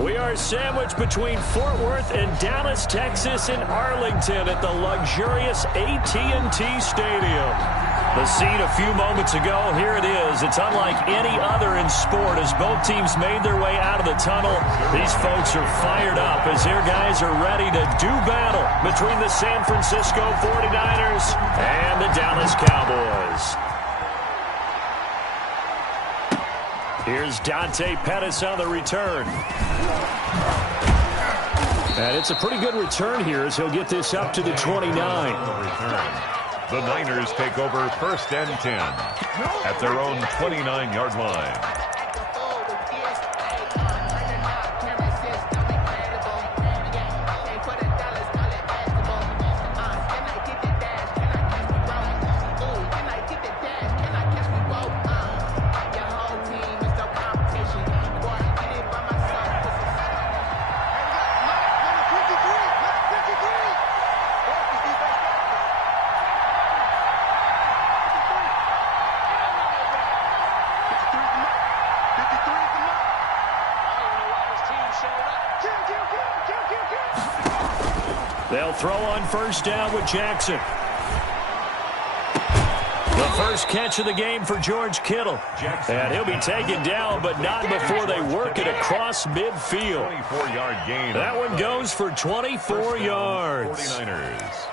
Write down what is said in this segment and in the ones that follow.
We are sandwiched between Fort Worth and Dallas, Texas, in Arlington at the luxurious AT&T Stadium. The scene a few moments ago, here it is. It's unlike any other in sport as both teams made their way out of the tunnel. These folks are fired up as their guys are ready to do battle between the San Francisco 49ers and the Dallas Cowboys. Here's Dante Pettis on the return. And it's a pretty good return here as he'll get this up to the 29. The Niners take over 1st and 10 at their own 29-yard line. They'll throw on 1st down with Jackson. The first catch of the game for George Kittle. And he'll be taken down, but not before they work it across midfield. 24-yard gain. That one goes for 24 yards. 49ers.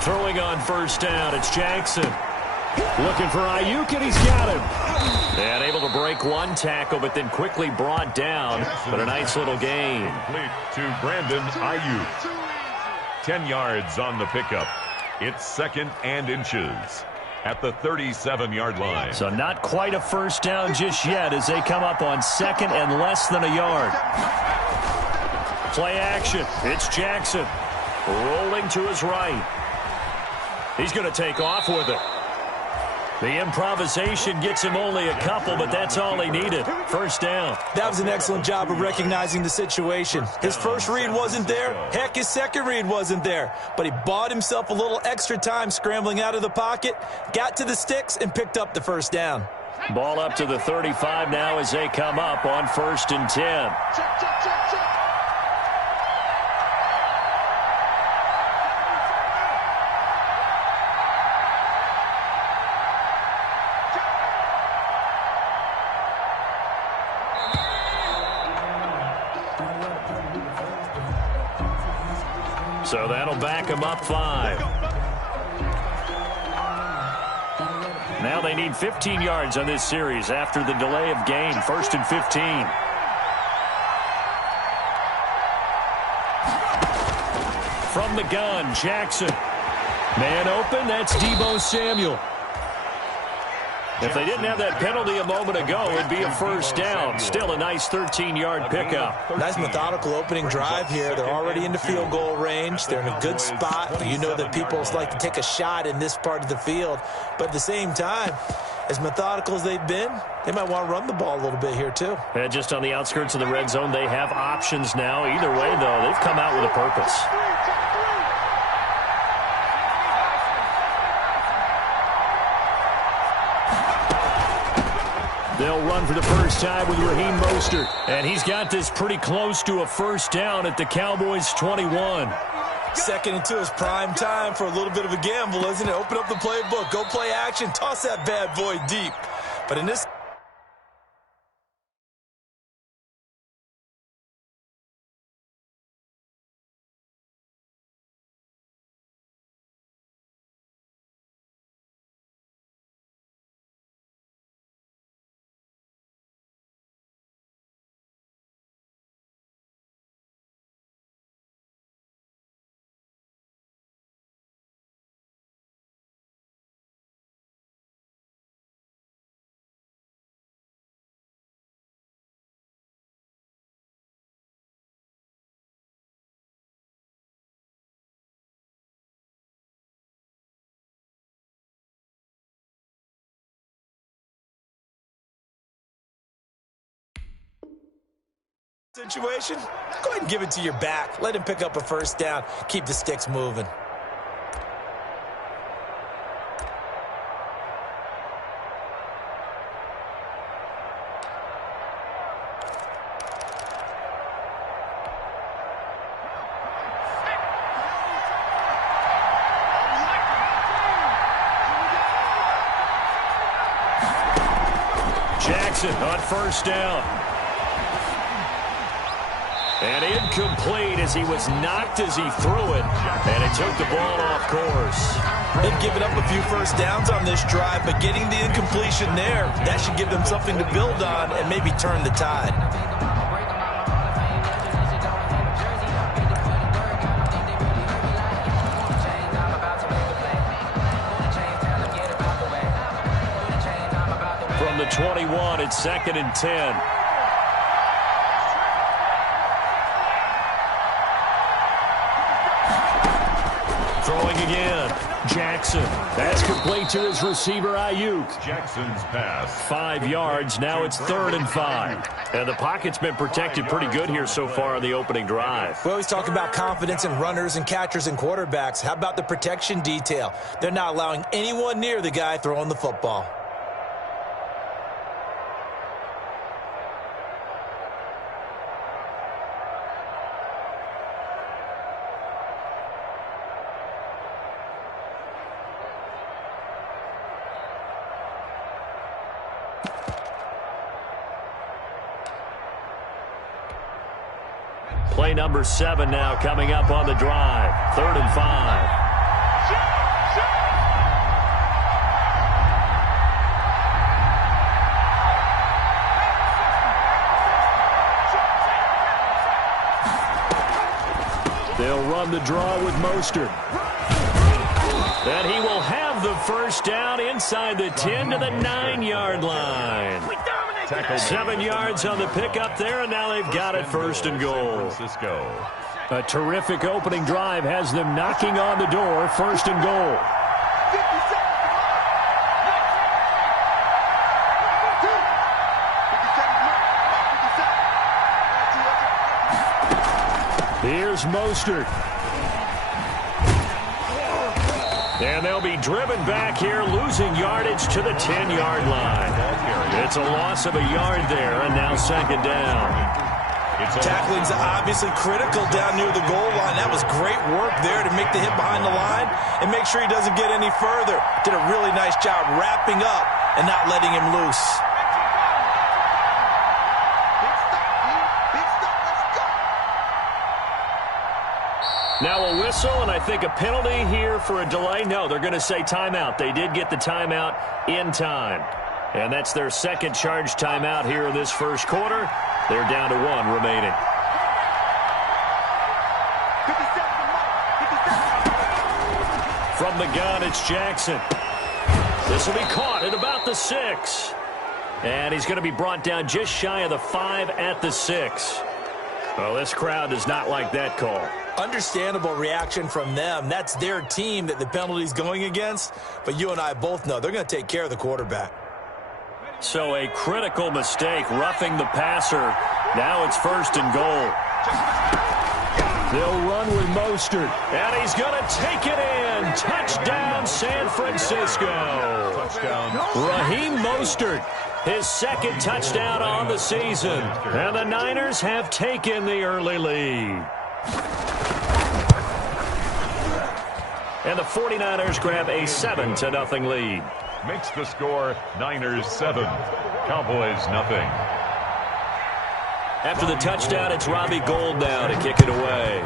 Throwing on 1st down, it's Jackson. Looking for Ayuk, and he's got him. And able to break one tackle, but then quickly brought down. But a nice little gain. Complete to Brandon Ayuk. 10 yards on the pickup. It's 2nd and inches at the 37-yard line. So not quite a 1st down just yet as they come up on 2nd and less than a yard. Play action. It's Jackson. Rolling to his right. He's going to take off with it. The improvisation gets him only a couple, but that's all he needed. 1st down. That was an excellent job of recognizing the situation. His first read wasn't there. Heck, his second read wasn't there. But he bought himself a little extra time scrambling out of the pocket, got to the sticks, and picked up the 1st down. Ball up to the 35 now as they come up on 1st and 10. So that'll back them up 5. Now they need 15 yards on this series after the delay of game. 1st and 15. From the gun, Jackson. Man open, that's Deebo Samuel. If they didn't have that penalty a moment ago, it'd be a 1st down. Still a nice 13-yard pickup. Nice methodical opening drive here. They're already into field goal range. They're in a good spot. You know that people like to take a shot in this part of the field. But at the same time, as methodical as they've been, they might want to run the ball a little bit here too. And just on the outskirts of the red zone, they have options now. Either way, though, they've come out with a purpose. They'll run for the first time with Raheem Mostert. And he's got this pretty close to a 1st down at the Cowboys' 21. 2nd and 2 is prime time for a little bit of a gamble, isn't it? Open up the playbook, go play action, toss that bad boy deep. But in this Situation, go ahead and give it to your back. Let him pick up a first down. Keep the sticks moving. Jackson on first down. And incomplete as he was knocked as he threw it. And it took the ball off course. They've given up a few first downs on this drive, but getting the incompletion there, that should give them something to build on and maybe turn the tide. From the 21, it's 2nd and 10. Throwing again. Jackson. That's complete to his receiver, Ayuk. Jackson's pass. 5 yards. Now it's 3rd and 5. And the pocket's been protected pretty good here so far on the opening drive. We always talk about confidence in runners and catchers and quarterbacks. How about the protection detail? They're not allowing anyone near the guy throwing the football. Play number 7 now coming up on the drive. 3rd and 5. They'll run the draw with Mostert. And he will have the first down inside the 10 to the 9-yard line. 7 yards on the pickup there, and now they've got it 1st and goal. A terrific opening drive has them knocking on the door, 1st and goal. Here's Mostert. And they'll be driven back here, losing yardage to the 10-yard line. It's a loss of a yard there, and now 2nd down. Tackling's obviously critical down near the goal line. That was great work there to make the hit behind the line and make sure he doesn't get any further. Did a really nice job wrapping up and not letting him loose. Now a whistle, and I think a penalty here for a delay. No, they're going to say timeout. They did get the timeout in time. And that's their second charge timeout here in this first quarter. They're down to 1 remaining. From the gun, it's Jackson. This will be caught at about the 6. And he's going to be brought down just shy of the 5 at the 6. Well, this crowd does not like that call. Understandable reaction from them. That's their team that the penalty's going against. But you and I both know they're going to take care of the quarterback. So a critical mistake, roughing the passer. Now it's 1st and goal. They'll run with Mostert. And he's going to take it in. Touchdown, San Francisco. Touchdown. Raheem Mostert, his 2nd touchdown on the season. And the Niners have taken the early lead. And the 49ers grab a 7-0 lead. Makes the score Niners 7, Cowboys nothing. After the touchdown, it's Robbie Gould now to kick it away.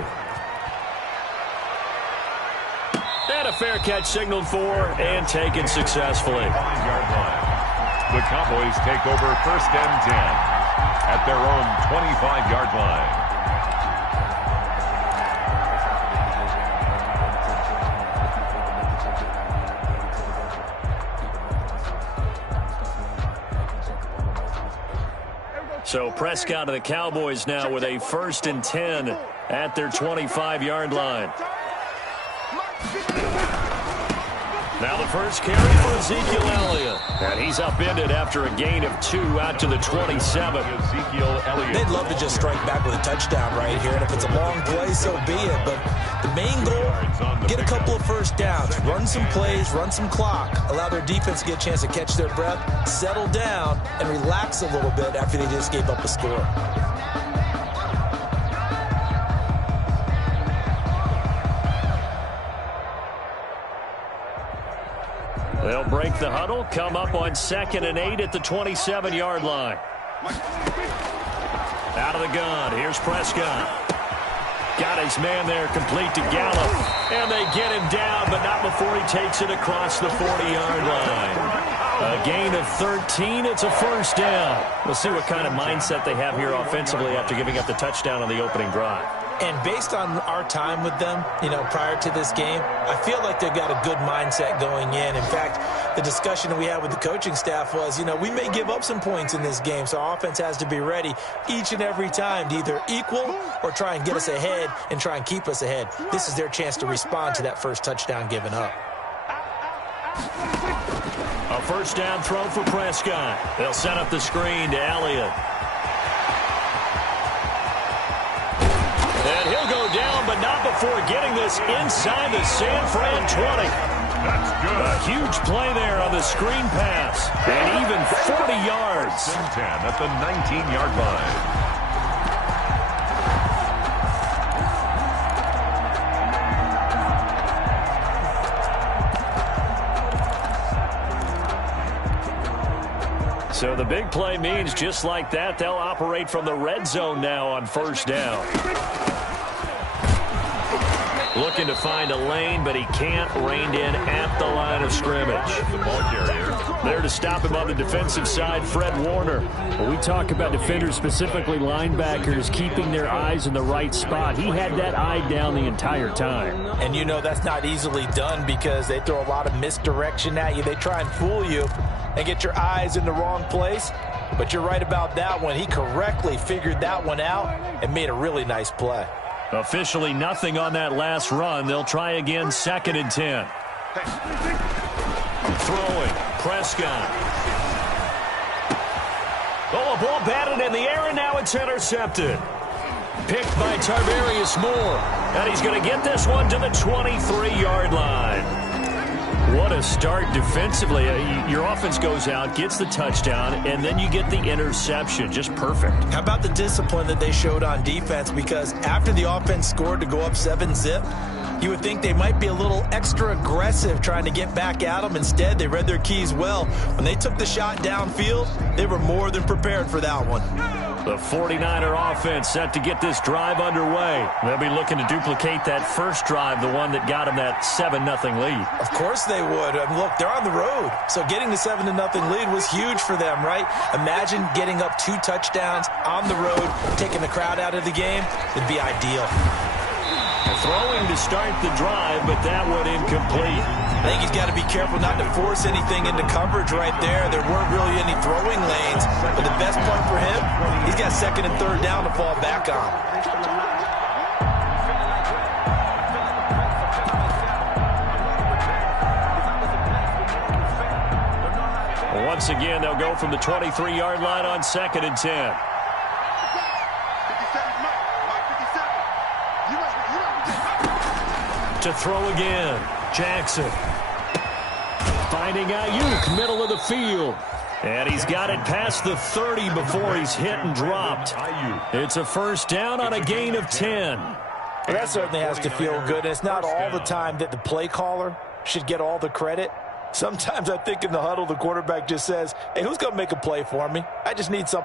And a fair catch signaled for and taken successfully. 5-yard line. The Cowboys take over 1st and 10 at their own 25-yard line. So Prescott and the Cowboys now with a 1st and 10 at their 25-yard line. Now the first carry for Ezekiel Elliott. And he's upended after a gain of 2 out to the 27. Ezekiel Elliott. They'd love to just strike back with a touchdown right here. And if it's a long play, so be it. But the main goal, get a couple of first downs, run some plays, run some clock, allow their defense to get a chance to catch their breath, settle down, and relax a little bit after they just gave up a score. They'll break the huddle, come up on 2nd and 8 at the 27-yard line. Out of the gun, here's Prescott. Got his man there, complete to Gallup. And they get him down, but not before he takes it across the 40-yard line. A gain of 13, it's a first down. We'll see what kind of mindset they have here offensively after giving up the touchdown on the opening drive. And based on our time with them, prior to this game, I feel like they've got a good mindset going in. In fact, the discussion that we had with the coaching staff was, we may give up some points in this game, so our offense has to be ready each and every time to either equal or try and get us ahead and try and keep us ahead. This is their chance to respond to that first touchdown given up. A first down throw for Prescott. They'll set up the screen to Elliott. And he'll go down, but not before getting this inside the San Fran 20. That's good. A huge play there on the screen pass. And even 40 yards. 10 at the 19-yard line. So the big play means just like that, they'll operate from the red zone now on first down. Looking to find a lane, but he can't. Reined in at the line of scrimmage. The ball carrier. There to stop him on the defensive side, Fred Warner. Well, we talk about defenders, specifically linebackers, keeping their eyes in the right spot. He had that eye down the entire time. And that's not easily done because they throw a lot of misdirection at you. They try and fool you and get your eyes in the wrong place. But you're right about that one. He correctly figured that one out and made a really nice play. Officially nothing on that last run. They'll try again, 2nd and 10. Throwing, Prescott. Oh, a ball batted in the air, and now it's intercepted. Picked by Tarvarius Moore. And he's going to get this one to the 23-yard line. What a start defensively. Your offense goes out, gets the touchdown, and then you get the interception. Just perfect. How about the discipline that they showed on defense? Because after the offense scored to go up 7-zip, you would think they might be a little extra aggressive trying to get back at them. Instead, they read their keys well. When they took the shot downfield, they were more than prepared for that one. The 49er offense set to get this drive underway. They'll be looking to duplicate that first drive, the one that got them that 7-0 lead. Of course they would. Look, they're on the road. So getting the 7-0 lead was huge for them, right? Imagine getting up 2 touchdowns on the road, taking the crowd out of the game. It'd be ideal. Throwing to start the drive, but that one incomplete. I think he's got to be careful not to force anything into coverage right there. There weren't really any throwing lanes. But the best part for him, he's got 2nd and 3rd down to fall back on. Once again, they'll go from the 23-yard line on 2nd and 10. To throw again, Jackson. Finding Ayuk, middle of the field. And he's got it past the 30 before he's hit and dropped. It's a first down on a gain of 10. Well, that certainly has to feel good. It's not all the time that the play caller should get all the credit. Sometimes I think in the huddle, the quarterback just says, hey, who's going to make a play for me? I just need something.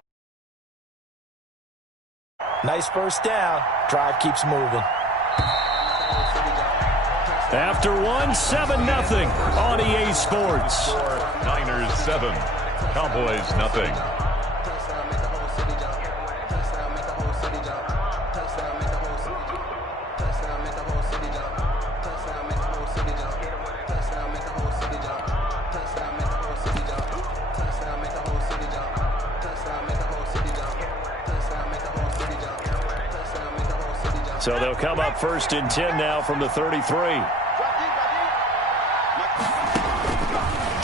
Nice first down. Drive keeps moving. After 7-0 on EA Sports. Niners 7, Cowboys nothing. So they'll come up 1st and 10 now from the 33.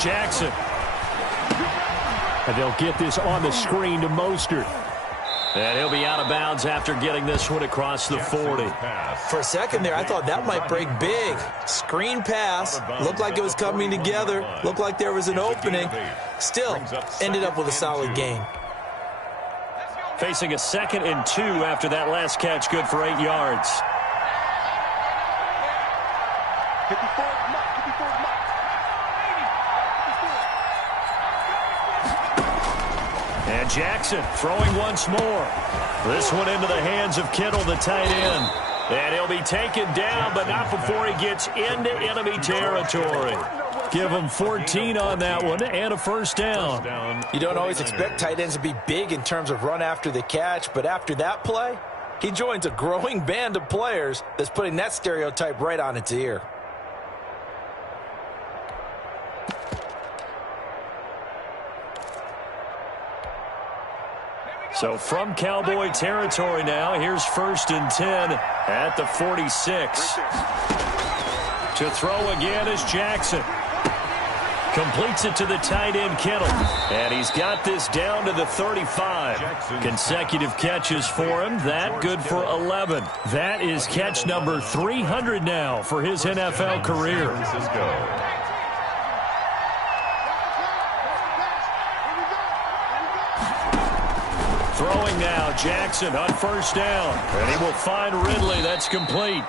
Jackson. And they'll get this on the screen to Mostert. And he'll be out of bounds after getting this one across the 40. For a second there, I thought that might break big. Screen pass. Looked like it was coming together. Looked like there was an opening. Still, ended up with a solid gain. Facing a 2nd and 2 after that last catch, good for 8 yards. And Jackson throwing once more. This one into the hands of Kittle, the tight end. And he'll be taken down, but not before he gets into enemy territory. Give him 14 on that one and a first down. You don't always expect tight ends to be big in terms of run after the catch, but after that play, he joins a growing band of players that's putting that stereotype right on its ear. So from Cowboy territory now, here's 1st and 10 at the 46. To throw again is Jackson. Completes it to the tight end, Kittle. And he's got this down to the 35. Consecutive catches for him. That good for 11. That is catch number 300 now for his NFL career. Throwing now, Jackson on 1st down. And he will find Ridley. That's complete.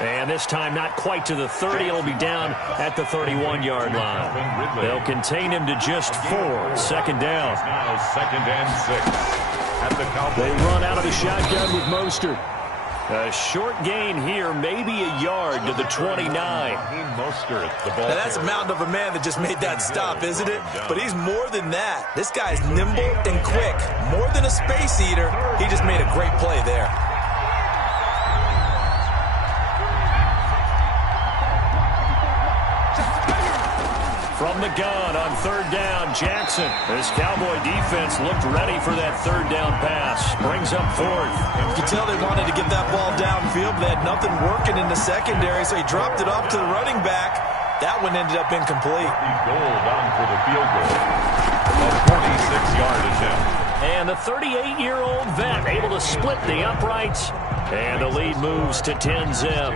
And this time not quite to the 30. It'll be down at the 31-yard line. They'll contain him to just 4. 2nd down. Now 2nd and 6. At the Cowboys. They run out of the shotgun with Mostert. A short gain here, maybe a yard to the 29. Now that's a mountain of a man that just made that stop, isn't it? But he's more than that. This guy's nimble and quick. More than a space eater. He just made a great play there. From the gun on 3rd down, Jackson. This Cowboy defense looked ready for that 3rd down pass. Brings up 4th. You could tell they wanted to get that ball downfield, but they had nothing working in the secondary, so he dropped it off to the running back. That one ended up incomplete. Goal down for the field goal. A 46-yard attempt. And the 38-year-old vet able to split the uprights. And the lead moves to 10-zip.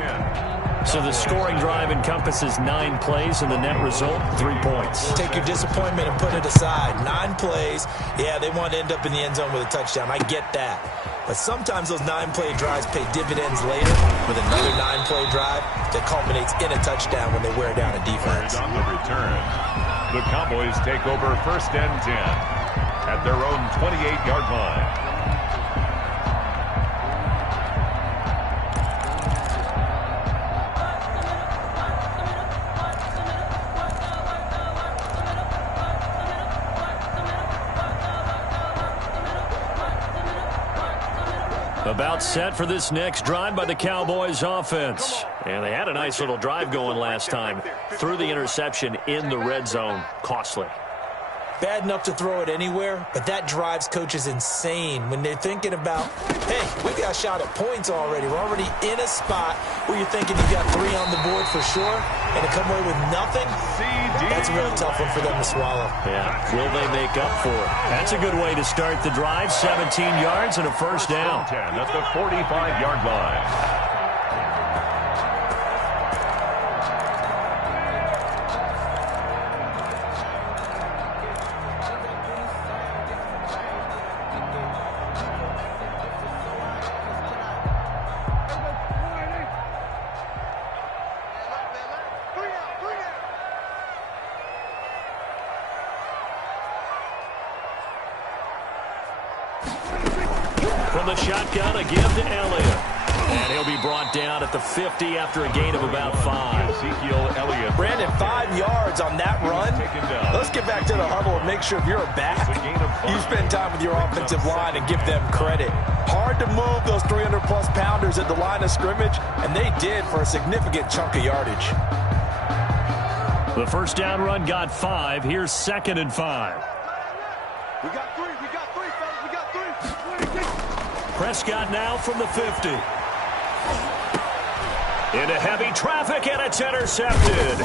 So the scoring drive encompasses 9 plays, and the net result, 3 points. Take your disappointment and put it aside. 9 plays. Yeah, they want to end up in the end zone with a touchdown. I get that. But sometimes those 9-play drives pay dividends later with another 9-play drive that culminates in a touchdown when they wear down a defense. On the return, the Cowboys take over 1st and 10 at their own 28-yard line. About set for this next drive by the Cowboys offense. And they had a nice little drive going last time. Threw the interception in the red zone. Costly. Bad enough to throw it anywhere, but that drives coaches insane when they're thinking about, hey, we got a shot at points already. We're already in a spot where you're thinking you got 3 on the board for sure, and to come away with nothing, that's a really tough one for them to swallow. Yeah, will they make up for it? That's a good way to start the drive. 17 yards and a 1st down. 10 at the 45-yard line. From the shotgun, a give to Elliott. And he'll be brought down at the 50 after a gain of about 5. Ezekiel Elliott. Brandon, 5 yards on that run. Let's get back to the huddle and make sure if you're a back, you spend time with your offensive line and give them credit. Hard to move those 300-plus pounders at the line of scrimmage, and they did for a significant chunk of yardage. The 1st down run got 5. Here's 2nd and 5. We got 3, fellas, we got 3. Prescott now from the 50. Into heavy traffic, and it's intercepted.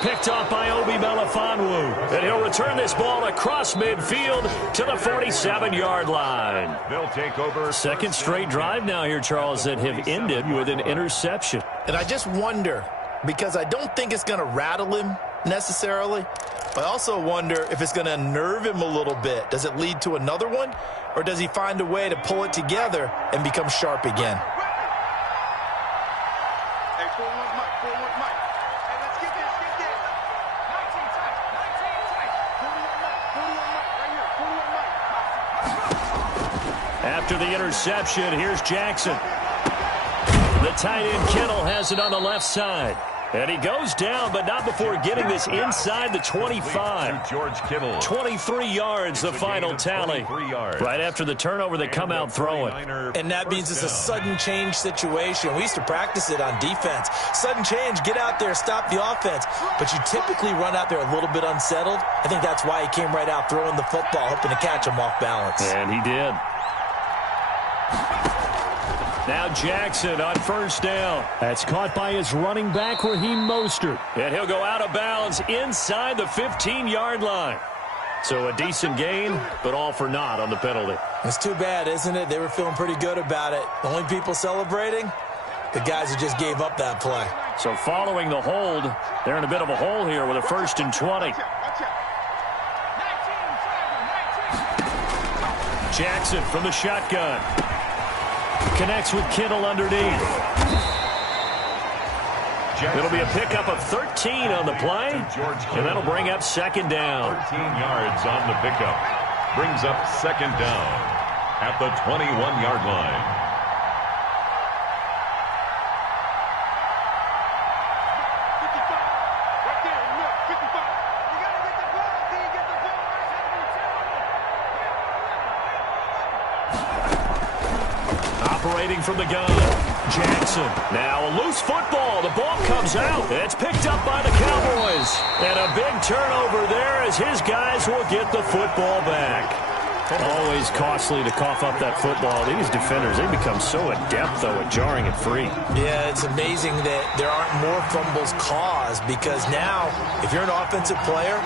Picked off by Obi Melifonwu. And he'll return this ball across midfield to the 47-yard line. They'll take over. Second straight drive now here, Charles, that have ended with an interception. And I just wonder, because I don't think it's going to rattle him necessarily, but I also wonder if it's going to unnerve him a little bit. Does it lead to another one, or does he find a way to pull it together and become sharp again? After the interception, here's Jackson. The tight end Kittle has it on the left side. And he goes down, but not before getting this inside the 25. George Kittle. 23 yards, the final tally. Right after the turnover, they come out throwing. And that means it's a sudden change situation. We used to practice it on defense. Sudden change, get out there, stop the offense. But you typically run out there a little bit unsettled. I think that's why he came right out throwing the football, hoping to catch him off balance. And he did. Now Jackson on first down. That's caught by his running back, Raheem Mostert. And he'll go out of bounds inside the 15-yard line. So a decent gain, but all for naught on the penalty. It's too bad, isn't it? They were feeling pretty good about it. The only people celebrating, the guys who just gave up that play. So following the hold, they're in a bit of a hole here with a 1st and 20. Jackson from the shotgun. Connects with Kittle underneath. It'll be a pickup of 13 on the play, and that'll bring up second down. 13 yards on the pickup. Brings up second down at the 21-yard line. Operating from the gun, Jackson. Now a loose football. The ball comes out. It's picked up by the Cowboys. And a big turnover there as his guys will get the football back. Always costly to cough up that football. These defenders, they become so adept, though, at jarring it free. Yeah, it's amazing that there aren't more fumbles caused, because now, if you're an offensive player,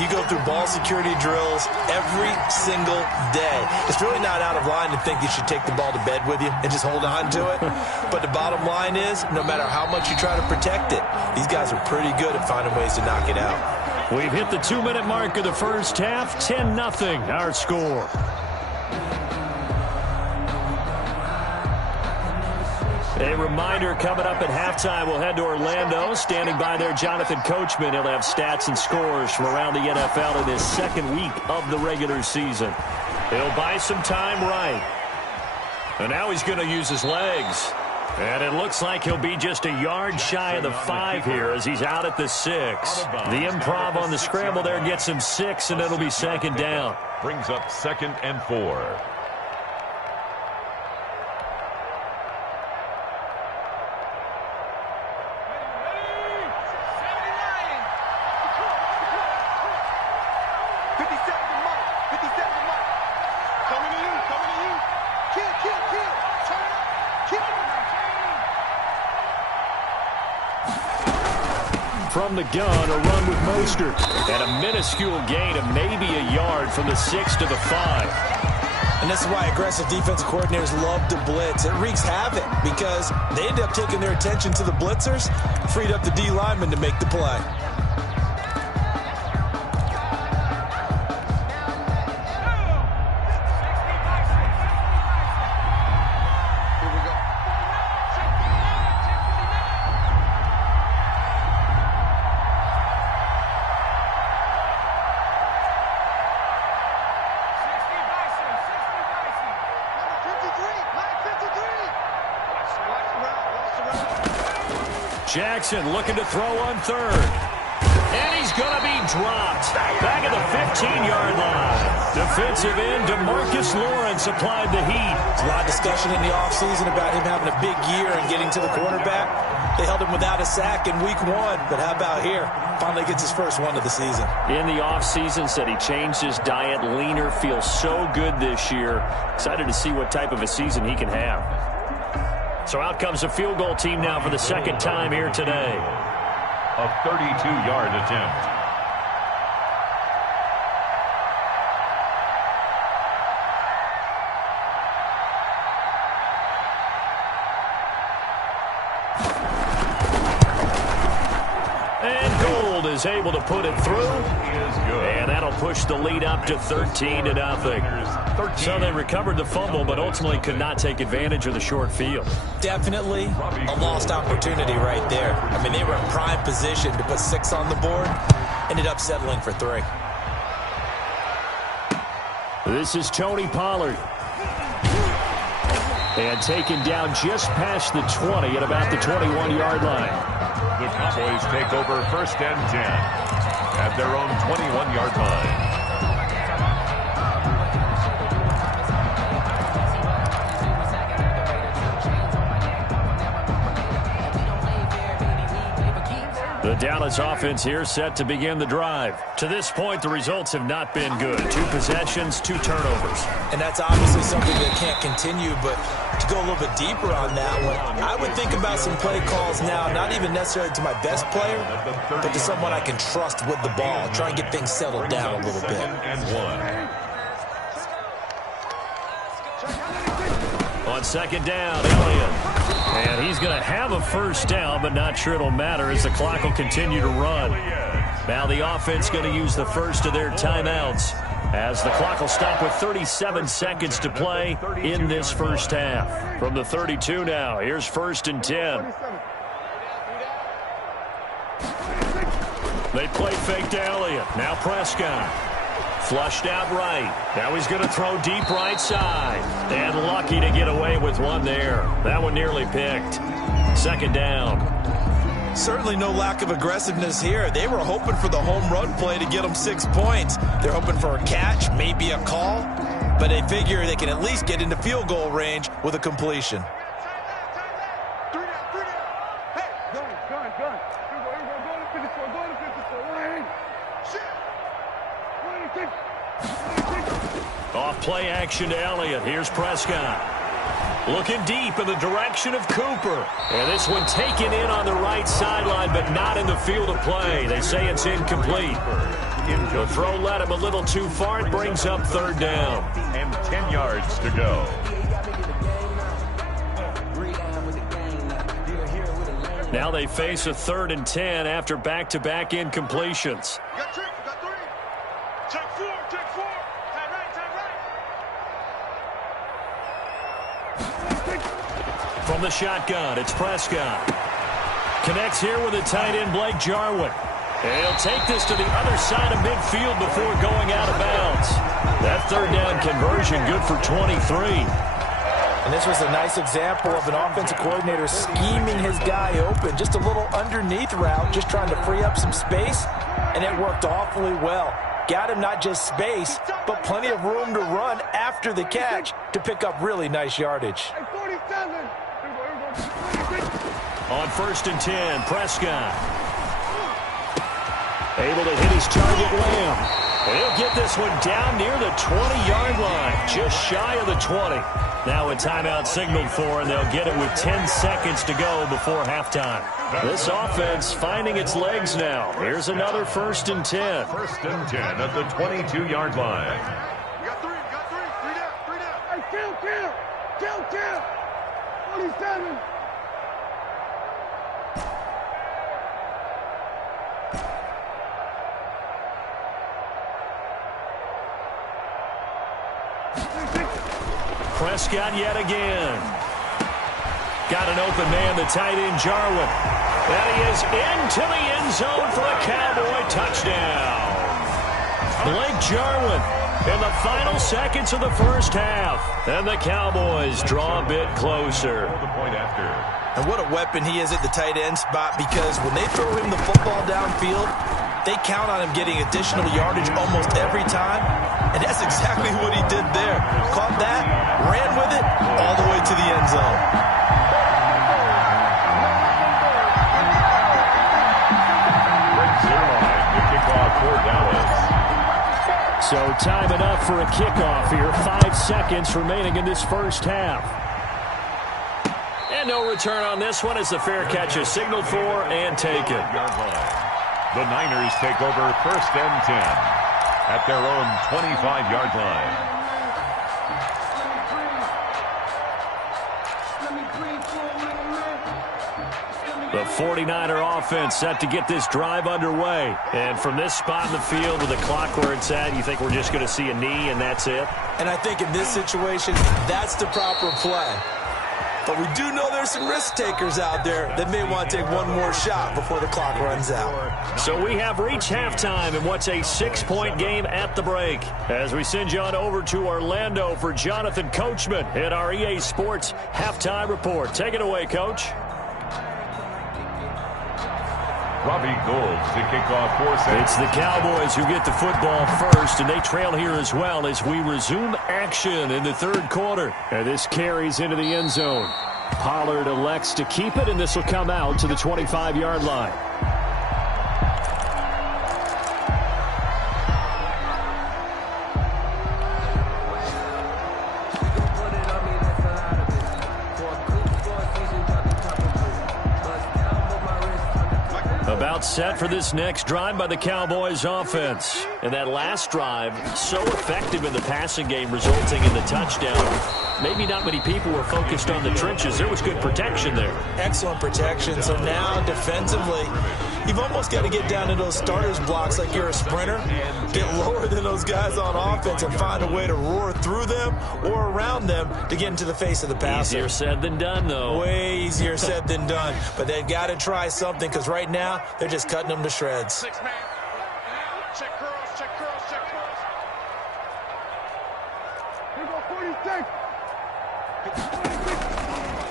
you go through ball security drills every single day. It's really not out of line to think you should take the ball to bed with you and just hold on to it. But the bottom line is, no matter how much you try to protect it, these guys are pretty good at finding ways to knock it out. We've hit the 2-minute mark of the first half. 10-0 our score. A reminder, coming up at halftime, we'll head to Orlando. Standing by there, Jonathan Coachman. He'll have stats and scores from around the NFL in his second week of the regular season. He'll buy some time right. And now he's going to use his legs. And it looks like he'll be just a yard shy of the 5 here as he's out at the 6. The improv on the scramble there gets him 6, and it'll be second down. Brings up 2nd and 4. From the gun, a run with Mostert. And a minuscule gain of maybe a yard from the 6 to the 5. And this is why aggressive defensive coordinators love to blitz. It wreaks havoc because they end up taking their attention to the blitzers, freed up the D lineman to make the play. Jackson looking to throw on 3rd. And he's going to be dropped. Back at the 15-yard line. Defensive end DeMarcus Lawrence applied the heat. There's a lot of discussion in the offseason about him having a big year and getting to the quarterback. They held him without a sack in week 1, but how about here? Finally gets his first one of the season. In the offseason, said he changed his diet, leaner, feels so good this year. Excited to see what type of a season he can have. So out comes the field goal team now for the second time here today. a 32-yard attempt. Is able to put it through, and that'll push the lead up to 13-0. So they recovered the fumble, but ultimately could not take advantage of the short field. Definitely a lost opportunity right there. I mean, they were in prime position to put 6 on the board, ended up settling for 3. This is Tony Pollard. And taken down just past the 20 at about the 21-yard line. The Cowboys take over 1st and 10 at their own 21-yard line. The Dallas offense here set to begin the drive. To this point, the results have not been good. 2 possessions, 2 turnovers. And that's obviously something that can't continue, but to go a little bit deeper on that one, I would think about some play calls now, not even necessarily to my best player, but to someone I can trust with the ball. Try and get things settled down a little bit. On 2nd down, Elliott. And he's going to have a 1st down, but not sure it'll matter as the clock will continue to run. Now the offense going to use the first of their timeouts as the clock will stop with 37 seconds to play in this first half. From the 32 now, here's 1st and 10. They play fake to Elliott. Now Prescott. Flushed out right. Now he's going to throw deep right side. And lucky to get away with one there. That one nearly picked. 2nd down. Certainly no lack of aggressiveness here. They were hoping for the home run play to get them 6 points. They're hoping for a catch, maybe a call, but they figure they can at least get into field goal range with a completion. Off play action to Elliott. Here's Prescott. Looking deep in the direction of Cooper. And this one taken in on the right sideline, but not in the field of play. They say it's incomplete. The throw led him a little too far. It brings up 3rd down. And 10 yards to go. Now they face a 3rd and 10 after back-to-back incompletions. From the shotgun, it's Prescott. Connects here with a tight end, Blake Jarwin. And he'll take this to the other side of midfield before going out of bounds. That 3rd down conversion good for 23. And this was a nice example of an offensive coordinator scheming his guy open. Just a little underneath route, just trying to free up some space, and it worked awfully well. Got him not just space, but plenty of room to run after the catch to pick up really nice yardage. On 1st and 10, Prescott. Able to hit his target, Lamb. And he'll get this one down near the 20-yard line, just shy of the 20. Now a timeout signaled for, and they'll get it with 10 seconds to go before halftime. This offense finding its legs now. Here's another 1st and 10. 1st and 10 at the 22-yard line. We got 3 down. Hey, count. 47. Prescott yet again. Got an open man, the tight end, Jarwin. And he is into the end zone for a Cowboy touchdown. Blake Jarwin in the final seconds of the first half. And the Cowboys draw a bit closer. The point after. And what a weapon he is at the tight end spot, because when they throw him the football downfield, they count on him getting additional yardage almost every time. And that's exactly what he did there. Caught that, ran with it, all the way to the end zone. The kickoff for Dallas. So time enough for a kickoff here. 5 seconds remaining in this first half. And no return on this one as the fair catch is signaled for and taken. The Niners take over 1st and 10 at their own 25-yard line. The 49er offense set to get this drive underway. And from this spot in the field with the clock where it's at, you think we're just going to see a knee and that's it? And I think in this situation, that's the proper play. But we do know there's some risk takers out there that may want to take one more shot before the clock runs out. So we have reached halftime in what's a 6-point game at the break. As we send you on over to Orlando for Jonathan Coachman in our EA Sports Halftime Report. Take it away, Coach. Robbie Gould to kick off for San. It's the Cowboys who get the football first, and they trail here as well as we resume action in the third quarter. And this carries into the end zone. Pollard elects to keep it, and this will come out to the 25-yard line. About set for this next drive by the Cowboys offense. And that last drive, so effective in the passing game, resulting in the touchdown. Maybe not many people were focused on the trenches. There was good protection there. Excellent protection. So now defensively, you've almost got to get down to those starters blocks like you're a sprinter. Get lower than those guys on offense and find a way to roar through them or around them to get into the face of the passer. Easier said than done, though. Way easier said than done. But they've got to try something because right now they're just cutting them to shreds. 6 man. Check curls, check curls, check curls. Here go 46.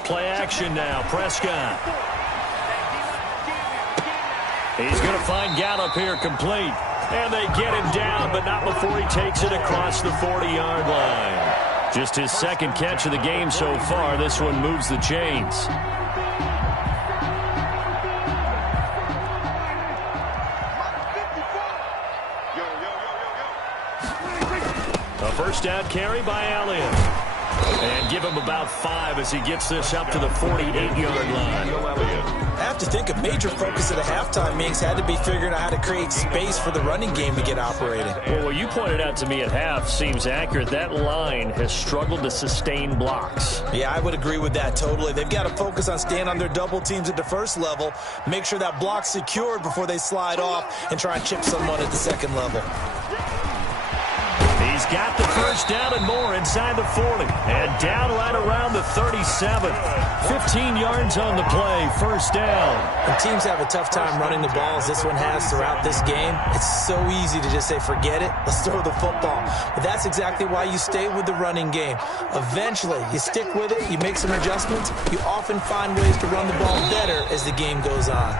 Play action now. Prescott. He's going to find Gallup here complete. And they get him down, but not before he takes it across the 40-yard line. Just his second catch of the game so far. This one moves the chains. A first down carry by Elliott. And give him about 5 as he gets this up to the 48-yard line. I have to think a major focus of the halftime meetings had to be figuring out how to create space for the running game to get operating. Well, what you pointed out to me at half seems accurate. That line has struggled to sustain blocks. Yeah, I would agree with that totally. They've got to focus on staying on their double teams at the first level, make sure that block's secured before they slide off and try and chip someone at the second level. He's got the first down and more inside the 40. And down right around the 37. 15 yards on the play. First down. When teams have a tough time running the ball as this one has throughout this game, it's so easy to just say, forget it, let's throw the football. But that's exactly why you stay with the running game. Eventually, you stick with it, you make some adjustments, you often find ways to run the ball better as the game goes on.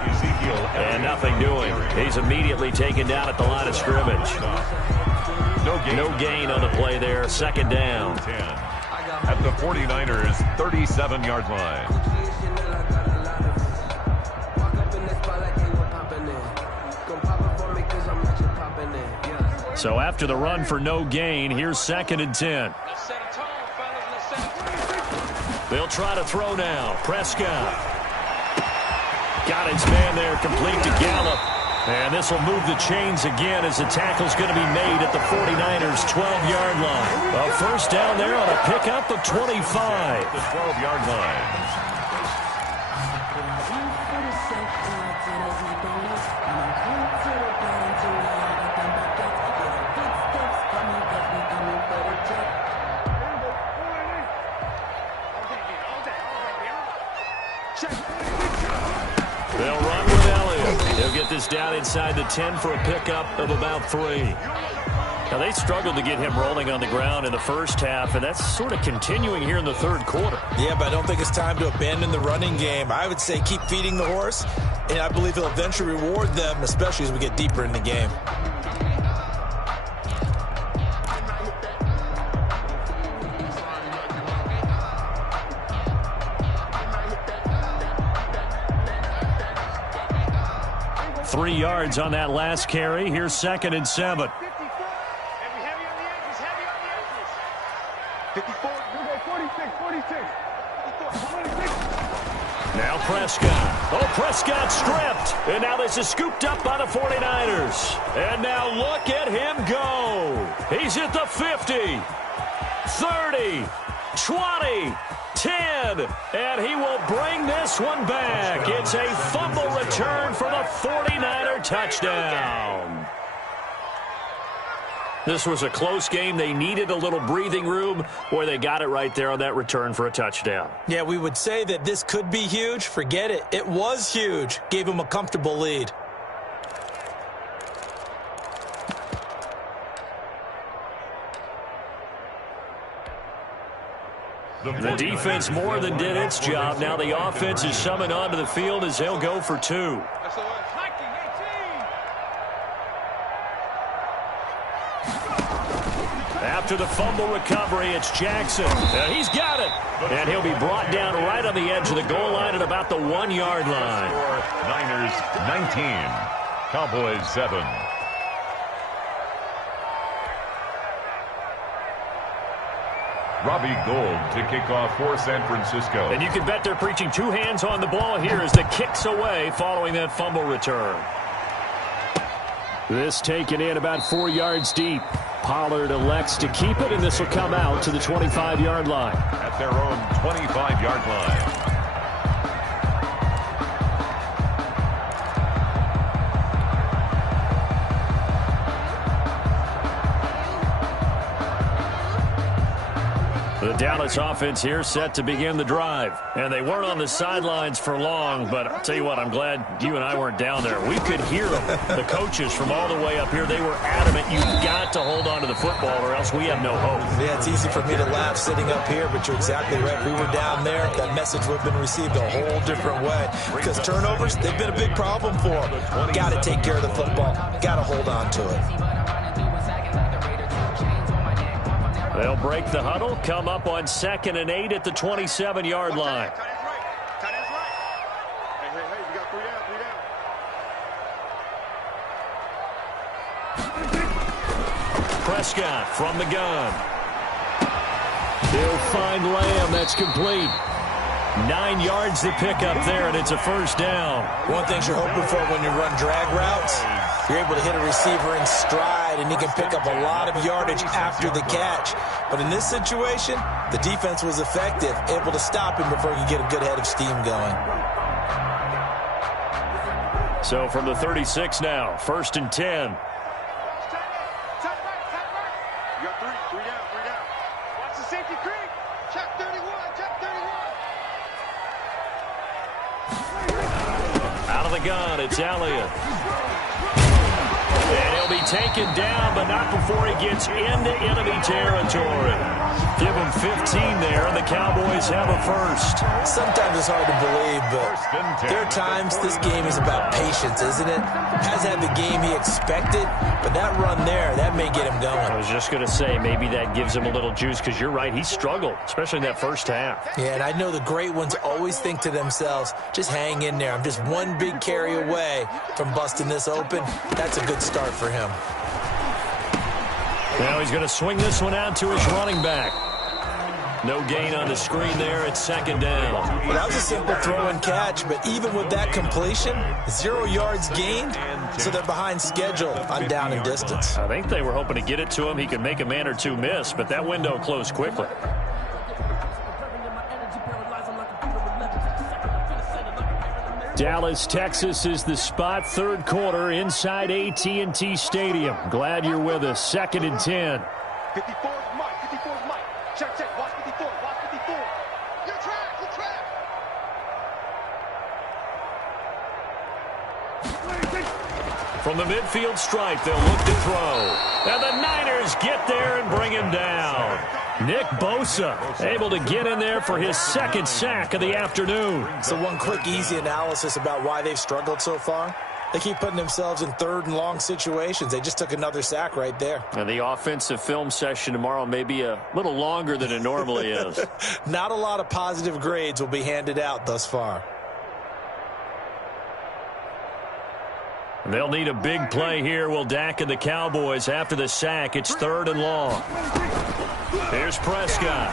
And nothing doing. He's immediately taken down at the line of scrimmage. No gain on the play there. Second down. At the 49ers' 37-yard line. So after the run for no gain, here's 2nd and 10. They'll try to throw now. Prescott. Got his man there, complete to Gallup. And this will move the chains again as the tackle's going to be made at the 49ers' 12-yard line. A first down there on a pickup of 25. The 12-yard line. They'll run with Elliott. He'll get this down inside the 10 for a pickup of about 3. Now, they struggled to get him rolling on the ground in the first half, and that's sort of continuing here in the third quarter. Yeah, but I don't think it's time to abandon the running game. I would say keep feeding the horse, and I believe he'll eventually reward them, especially as we get deeper in the game. Three yards on that last carry. Here's 2nd and 7. 54. Heavy on the edges. Heavy on the edges. 54. Here we go. 46. 46. Now Prescott. Oh, Prescott stripped. And now this is scooped up by the 49ers. And now look at him go. He's at the 50, 30, 20, 10. And he will bring this one back. It's a fumble return for the 49er touchdown. This was a close game. They needed a little breathing room. Boy, they got it right there on that return for a touchdown. Yeah, we would say that this could be huge. Forget it. It was huge. Gave him a comfortable lead. The defense more than did its job. Now the offense is summoned onto the field as they'll go for two. After the fumble recovery, it's Jackson. He's got it. And he'll be brought down right on the edge of the goal line at about the 1-yard line. Niners 19, Cowboys 7. Robbie Gould to kick off for San Francisco. And you can bet they're preaching two hands on the ball here as the kick's away following that fumble return. This taken in about 4 yards deep. Pollard elects to keep it, and this will come out to the 25-yard line. At their own 25-yard line. The Dallas offense here set to begin the drive. And they weren't on the sidelines for long, but I'll tell you what, I'm glad you and I weren't down there. We could hear them. The coaches from all the way up here, they were adamant. You've got to hold on to the football or else we have no hope. Yeah, it's easy for me to laugh sitting up here, but you're exactly right. If we were down there, that message would have been received a whole different way. Because turnovers, they've been a big problem for them. Got to take care of the football. Got to hold on to it. They'll break the huddle, come up on 2nd and 8 at the 27-yard line. Prescott from the gun. They'll find Lamb. That's complete. 9 yards to pick up there, and it's a first down. One thing you're hoping for when you run drag routes, you're able to hit a receiver in stride, and he can pick up a lot of yardage after the catch. But in this situation, the defense was effective, able to stop him before he could get a good head of steam going. So from the 36 now, 1st and 10. You got three down. Watch the safety creep. Check 31. Out of the gun, it's Elliott. And he'll be taken down, but not before he gets into enemy territory. Give him 15 there, and the Cowboys have a first. Sometimes it's hard to believe, but there are times this game is about patience, isn't it? Has had the game he expected, but that run there, that may get him going. I was just going to say, maybe that gives him a little juice, because you're right, he struggled, especially in that first half. Yeah, and I know the great ones always think to themselves, just hang in there. I'm just one big carry away from busting this open. That's a good start for him. Now he's going to swing this one out to his running back. No gain on the screen there at 2nd down. Well, that was a simple throw and catch, but even with that completion, 0 yards gained, so they're behind schedule on down and distance. I think they were hoping to get it to him. He could make a man or two miss, but that window closed quickly. Dallas, Texas is the spot. 3rd quarter inside AT&T Stadium. Glad you're with us. 2nd and 10. 54 is Mike. 54 is Mike. Check. Watch 54. Watch 54. You're trapped. From the midfield stripe, they'll look to throw. And the Niners get there and bring him down. Nick Bosa able to get in there for his 2nd sack of the afternoon. So one quick, easy analysis about why they've struggled so far. They keep putting themselves in 3rd and long situations. They just took another sack right there. And the offensive film session tomorrow may be a little longer than it normally is. Not a lot of positive grades will be handed out thus far. They'll need a big play here. Will Dak and the Cowboys after the sack. It's 3rd and long. Here's Prescott.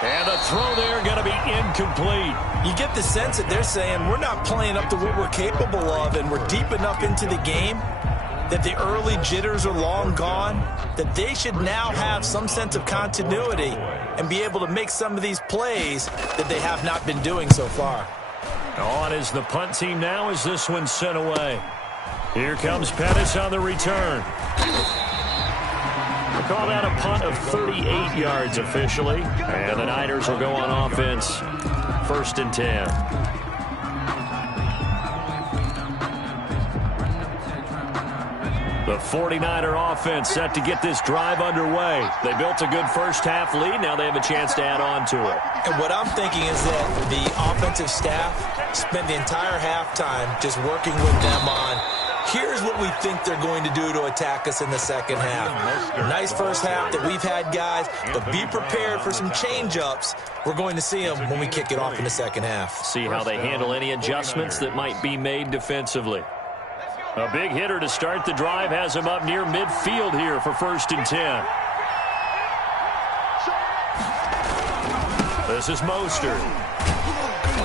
And the throw there going to be incomplete. You get the sense that they're saying we're not playing up to what we're capable of, and we're deep enough into the game that the early jitters are long gone, that they should now have some sense of continuity and be able to make some of these plays that they have not been doing so far. On is the punt team now as this one's sent away. Here comes Pettis on the return. We'll call that a punt of 38 yards officially. And the Niners will go on offense, 1st and 10. The 49er offense set to get this drive underway. They built a good first-half lead. Now they have a chance to add on to it. And what I'm thinking is that the offensive staff spent the entire halftime just working with them on, here's what we think they're going to do to attack us in the second half. Nice first half that we've had, guys, but be prepared for some change-ups. We're going to see them when we kick it off in the second half. See how they handle any adjustments that might be made defensively. A big hitter to start the drive has him up near midfield here for 1st and 10. This is Mostert.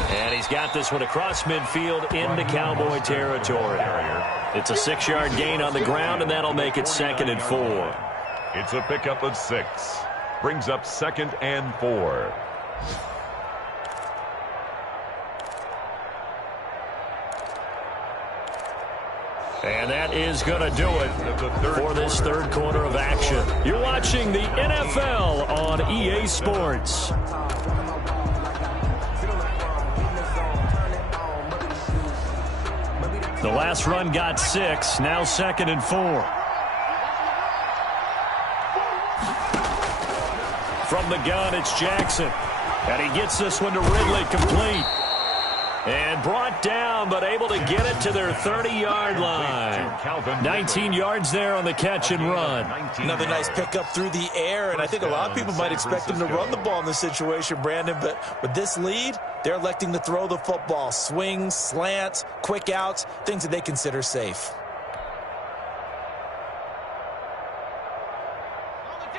And he's got this one across midfield into Cowboy territory. It's a 6-yard gain on the ground, and that'll make it 2nd and 4. It's a pickup of 6. Brings up 2nd and 4. And that is going to do it for this third quarter of action. You're watching the NFL on EA Sports. The last run got 6, now 2nd and 4. From the gun, it's Jackson. And he gets this one to Ridley, complete. And brought down, but able to get it to their 30-yard line. 19 yards there on the catch and run. Another nice pickup through the air, and I think a lot of people might expect him to run the ball in this situation, Brandon, but with this lead, they're electing to throw the football. Swings, slants, quick outs, things that they consider safe.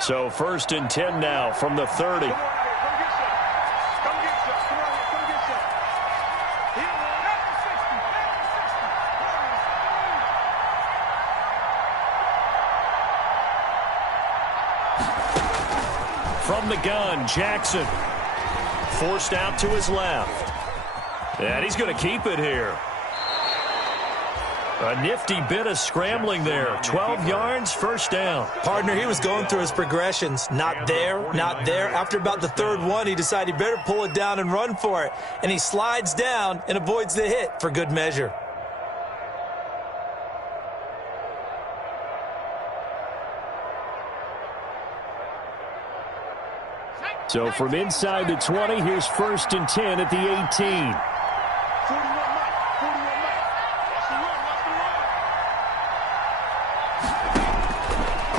So 1st and 10 now from the 30. From the gun, Jackson. Forced out to his left. And he's going to keep it here. A nifty bit of scrambling there. 12 yards, 1st down. Partner, he was going through his progressions. Not there, not there. After about the 3rd one, he decided he better pull it down and run for it. And he slides down and avoids the hit for good measure. So from inside the 20, here's 1st and 10 at the 18.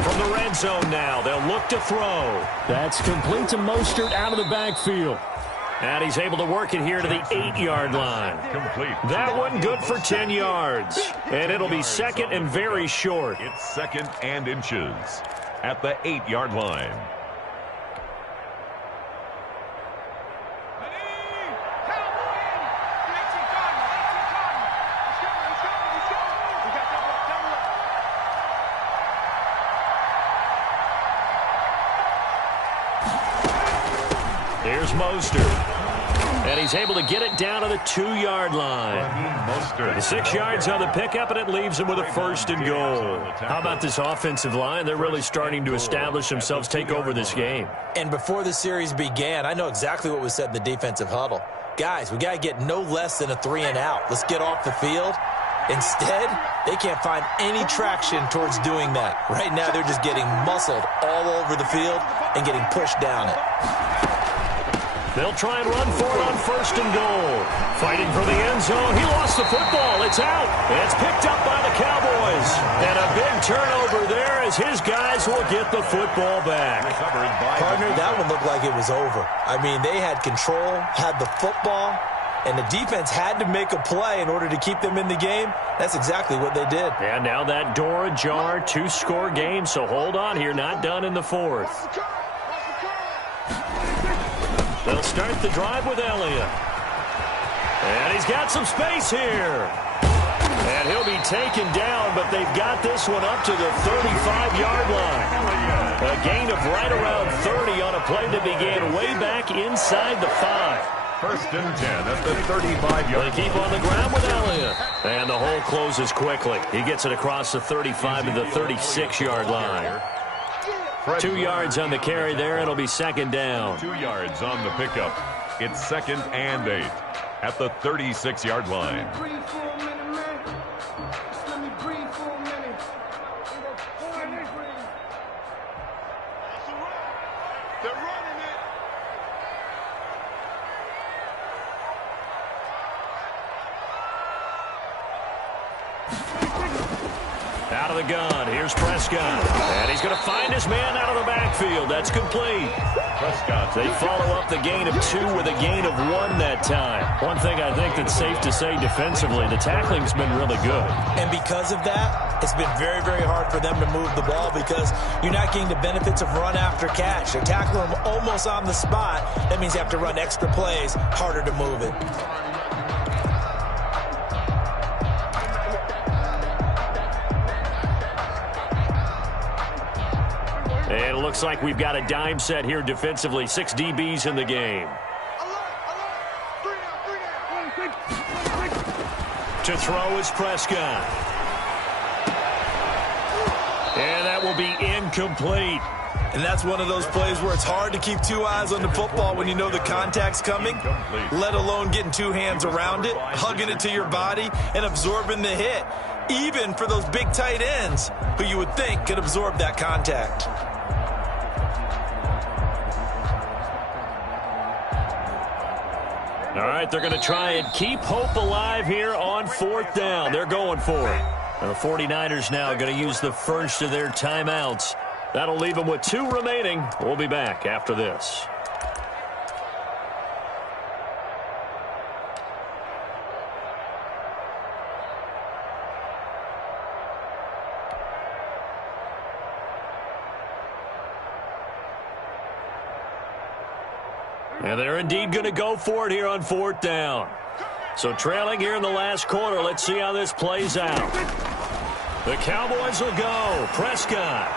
From the red zone now, they'll look to throw. That's complete to Mostert out of the backfield. And he's able to work it here to the 8-yard line. Complete. That one good for 10 yards. And it'll be 2nd and very short. It's 2nd and inches at the 8-yard line. Here's Mostert. And he's able to get it down to the 2-yard line. The 6 yards on the pickup, and it leaves him with a 1st and goal. How about this offensive line? They're really starting to establish themselves, take over this game. And before the series began, I know exactly what was said in the defensive huddle. Guys, we got to get no less than a 3-and-out. Let's get off the field. Instead, they can't find any traction towards doing that. Right now, they're just getting muscled all over the field and getting pushed down it. They'll try and run for it on 1st and goal. Fighting for the end zone. He lost the football. It's out. It's picked up by the Cowboys. And a big turnover there as his guys will get the football back. Partner, that one looked like it was over. I mean, they had control, had the football, and the defense had to make a play in order to keep them in the game. That's exactly what they did. And now that door ajar, 2-score game. So hold on here. Not done in the 4th. They'll start the drive with Elliott. And he's got some space here. And he'll be taken down, but they've got this one up to the 35-yard line. A gain of right around 30 on a play that began way back inside the 5. First and 10 at the 35-yard. They keep on the ground with Elliott. And the hole closes quickly. He gets it across the 35 to the 36-yard line. 2 yards on the carry there. It'll be second down. 2 yards on the pickup. It's 2nd and 8 at the 36-yard line. Out of the gun, here's Prescott. And he's going to find his man out of the backfield. That's complete. Prescott. They follow up the gain of 2 with a gain of 1 that time. One thing I think that's safe to say defensively, the tackling's been really good. And because of that, it's been very, very hard for them to move the ball because you're not getting the benefits of run after catch. They're tackling them almost on the spot. That means you have to run extra plays, harder to move it. And it looks like we've got a dime set here defensively. 6 DBs in the game. To throw is Prescott. And that will be incomplete. And that's one of those plays where it's hard to keep 2 eyes on the football when you know the contact's coming, let alone getting 2 hands around it, hugging it to your body, and absorbing the hit, even for those big tight ends who you would think could absorb that contact. All right, they're going to try and keep hope alive here on 4th down. They're going for it. And the 49ers now going to use the first of their timeouts. That'll leave them with 2 remaining. We'll be back after this. And they're indeed going to go for it here on 4th down. So trailing here in the last quarter. Let's see how this plays out. The Cowboys will go. Prescott.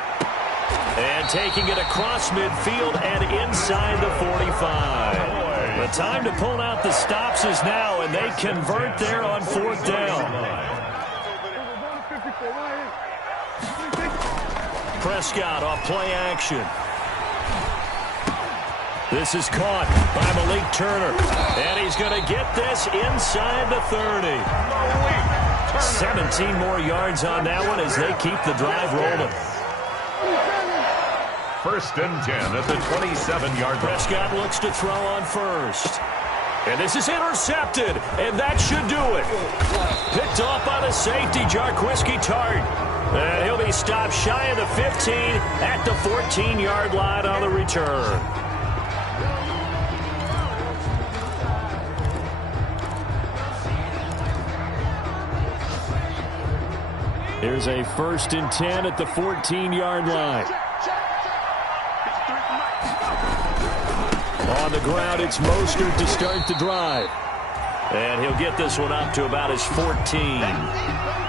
And taking it across midfield and inside the 45. The time to pull out the stops is now, and they convert there on 4th down. Prescott off play action. This is caught by Malik Turner. And he's going to get this inside the 30. 17 more yards on that one as they keep the drive rolling. 1st and 10 at the 27-yard line. Prescott looks to throw on first. And this is intercepted. And that should do it. Picked off by the safety, Jarquiski Tart. And he'll be stopped shy of the 15 at the 14-yard line on the return. Here's a 1st and 10 at the 14-yard line. On the ground, it's Mostert to start the drive. And he'll get this one up to about his 14.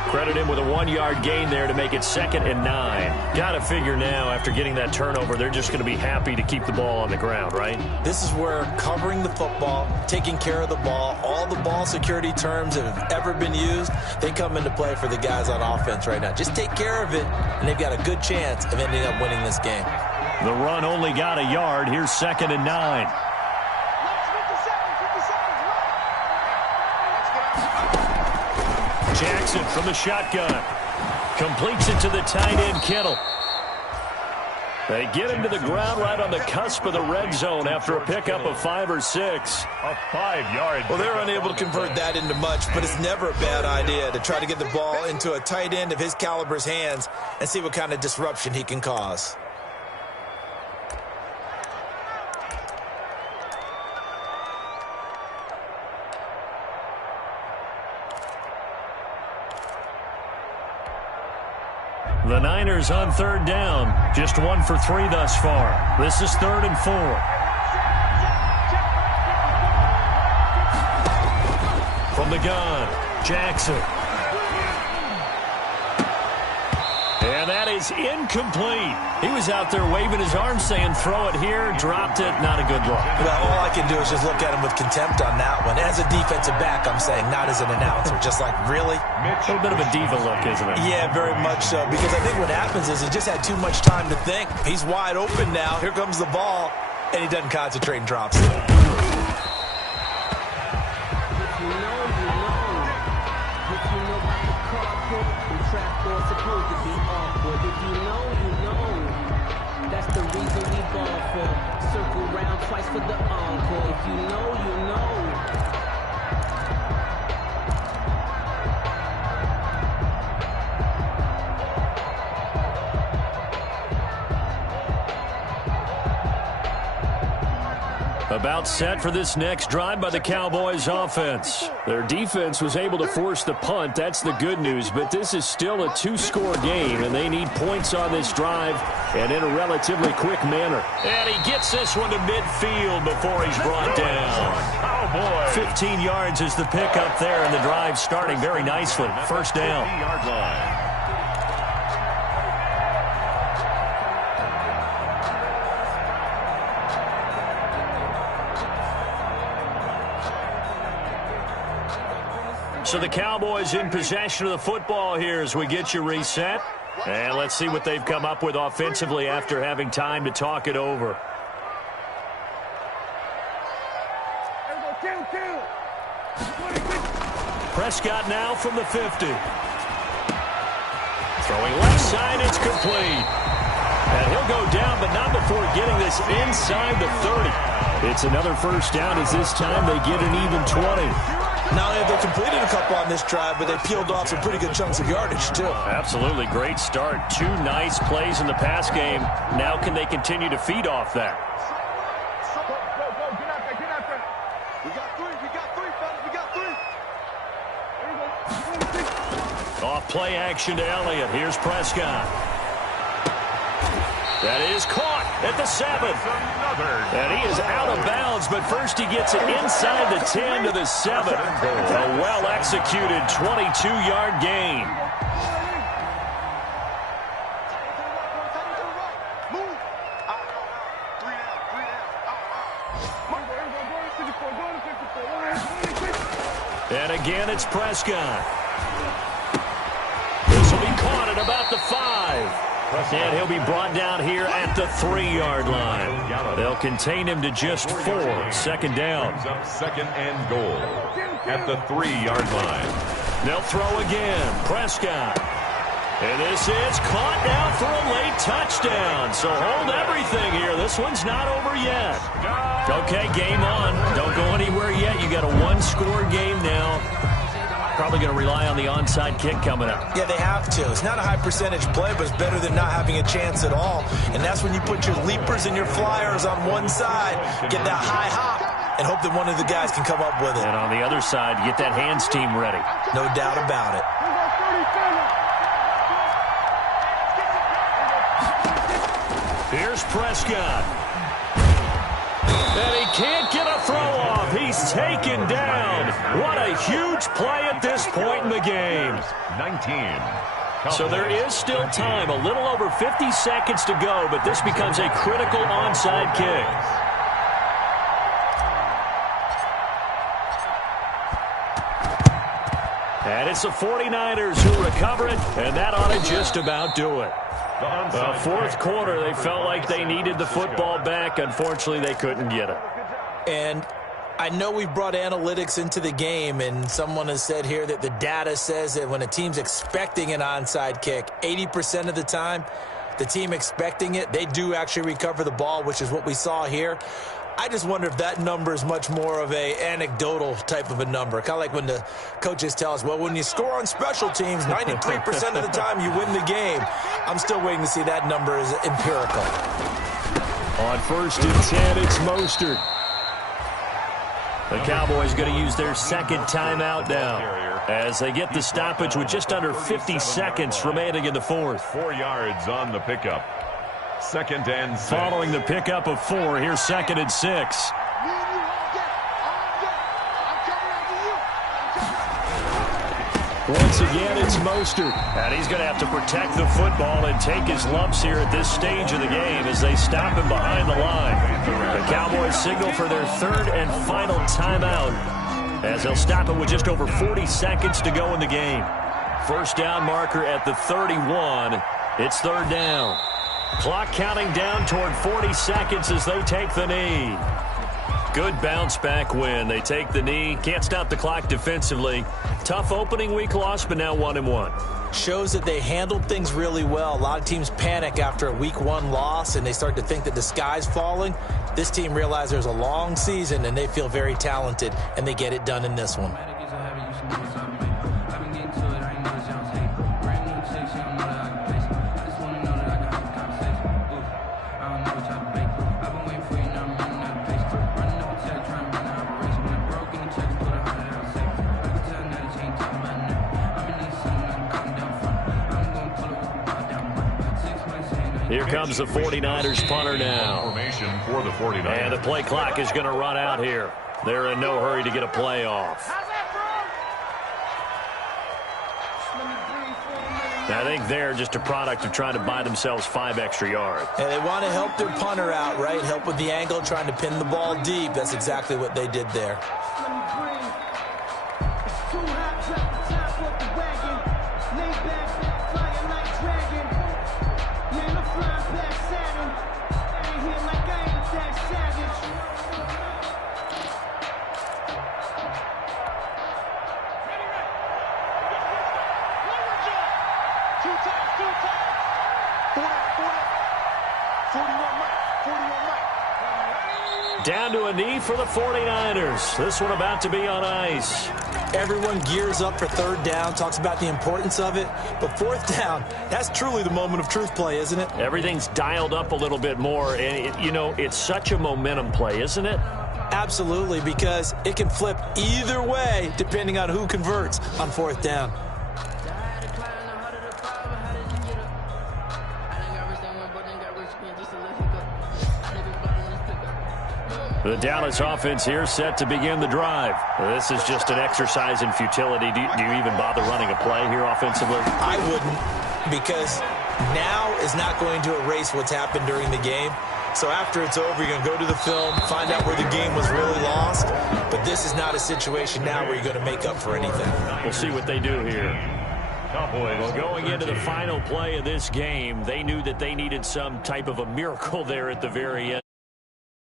Credit him with a 1-yard gain there to make it 2nd and 9. Got to figure now, after getting that turnover, they're just going to be happy to keep the ball on the ground, right? This is where covering the football, taking care of the ball, all the ball security terms that have ever been used, they come into play for the guys on offense right now. Just take care of it, and they've got a good chance of ending up winning this game. The run only got a yard. Here's 2nd and 9. Jackson from the shotgun. Completes it to the tight end, Kittle. They get him to the ground right on the cusp of the red zone after a pickup of 5 or 6. A 5-yard. Well, they're unable to convert that into much, but it's never a bad idea to try to get the ball into a tight end of his caliber's hands and see what kind of disruption he can cause. The Niners on 3rd down. Just 1 for 3 thus far. This is 3rd and 4. From the gun, Jackson. And that is incomplete. He was out there waving his arms saying, throw it here, dropped it, not a good look. Well, all I can do is just look at him with contempt on that one. As a defensive back, I'm saying, not as an announcer. Just like, really? A little bit of a diva look, isn't it? Yeah, very much so. Because I think what happens is he just had too much time to think. He's wide open now. Here comes the ball. And he doesn't concentrate and drops it. The reason we ball for circle round twice for the encore. If you know, you know. About set for this next drive by the Cowboys offense. Their defense was able to force the punt. That's the good news. But this is still a two-score game, and they need points on this drive and in a relatively quick manner. And he gets this one to midfield before he's brought down. 15 yards is the pickup there, and the drive starting very nicely. First down. 50-yard line. So the Cowboys in possession of the football here as we get you reset. And let's see what they've come up with offensively after having time to talk it over. Prescott now from the 50. Throwing left side, it's complete. And he'll go down, but not before getting this inside the 30. It's another first down as this time they get an even 20. Not only have they completed a couple on this drive, but they peeled off some pretty good chunks of yardage, too. Absolutely. Great start. Two nice plays in the pass game. Now can they continue to feed off that? We got three, fellas. We got three. Off play action to Elliott. Here's Prescott. That is caught at the 7. And he is out of bounds, but first he gets it inside the 10 to the 7. A well-executed 22-yard gain. And again, it's Prescott. This will be caught at about the 5. And he'll be brought down here at the 3-yard line. They'll contain him to just 4. Second down. Second and goal at the 3-yard line. They'll throw again. Prescott. And this is caught now for a late touchdown. So hold everything here. This one's not over yet. Okay, game on. Don't go anywhere yet. You got a one-score game now. Probably going to rely on the onside kick coming up. Yeah, they have to. It's not a high percentage play, but it's better than not having a chance at all. And that's when you put your leapers and your flyers on one side, get that high hop, and hope that one of the guys can come up with it. And on the other side, get that hands team ready. No doubt about it. Here's Prescott. And he can't get a throw off. He's taken down. What a huge play at this point in the game. 19. So there is still time. A little over 50 seconds to go, but this becomes a critical onside kick. And it's the 49ers who recover it, and that ought to just about do it. Fourth quarter, they felt like they needed the football back. Unfortunately, they couldn't get it. And I know we've brought analytics into the game, and someone has said here that the data says that when a team's expecting an onside kick, 80% of the time, the team expecting it, they do actually recover the ball, which is what we saw here. I just wonder if that number is much more of a anecdotal type of a number. Kind of like when the coaches tell us, well, when you score on special teams, 93% of the time you win the game. I'm still waiting to see that number is empirical. On 1st and 10, it's Mostert. The Cowboys going to use their second timeout now as they get the stoppage with just under 50 seconds remaining in the fourth. 4 yards on the pickup. 2nd and 6. Following the pickup of 4, here's 2nd and 6. Once again, it's Mostert. And he's going to have to protect the football and take his lumps here at this stage of the game as they stop him behind the line. The Cowboys signal for their third and final timeout as they'll stop it with just over 40 seconds to go in the game. First down marker at the 31. It's third down. Clock counting down toward 40 seconds as they take the knee. Good bounce back win. They take the knee. Can't stop the clock defensively. Tough opening week loss, but now 1-1. Shows that they handled things really well. A lot of teams panic after a week 1 loss, and they start to think that the sky's falling. This team realized there's a long season, and they feel very talented, and they get it done in this one. Here comes the 49ers punter now. Formation for the 49ers. And the play clock is going to run out here. They're in no hurry to get a play off. I think they're just a product of trying to buy themselves 5 extra yards. And they want to help their punter out, right? Help with the angle, trying to pin the ball deep. That's exactly what they did there. Down to a knee for the 49ers. This one about to be on ice. Everyone gears up for third down, talks about the importance of it. But fourth down, that's truly the moment of truth play, isn't it? Everything's dialed up a little bit more. And, it's such a momentum play, isn't it? Absolutely, because it can flip either way depending on who converts on fourth down. The Dallas offense here set to begin the drive. This is just an exercise in futility. Do you even bother running a play here offensively? I wouldn't, because now is not going to erase what's happened during the game. So after it's over, you're going to go to the film, find out where the game was really lost. But this is not a situation now where you're going to make up for anything. We'll see what they do here. Well, going into the final play of this game, they knew that they needed some type of a miracle there at the very end.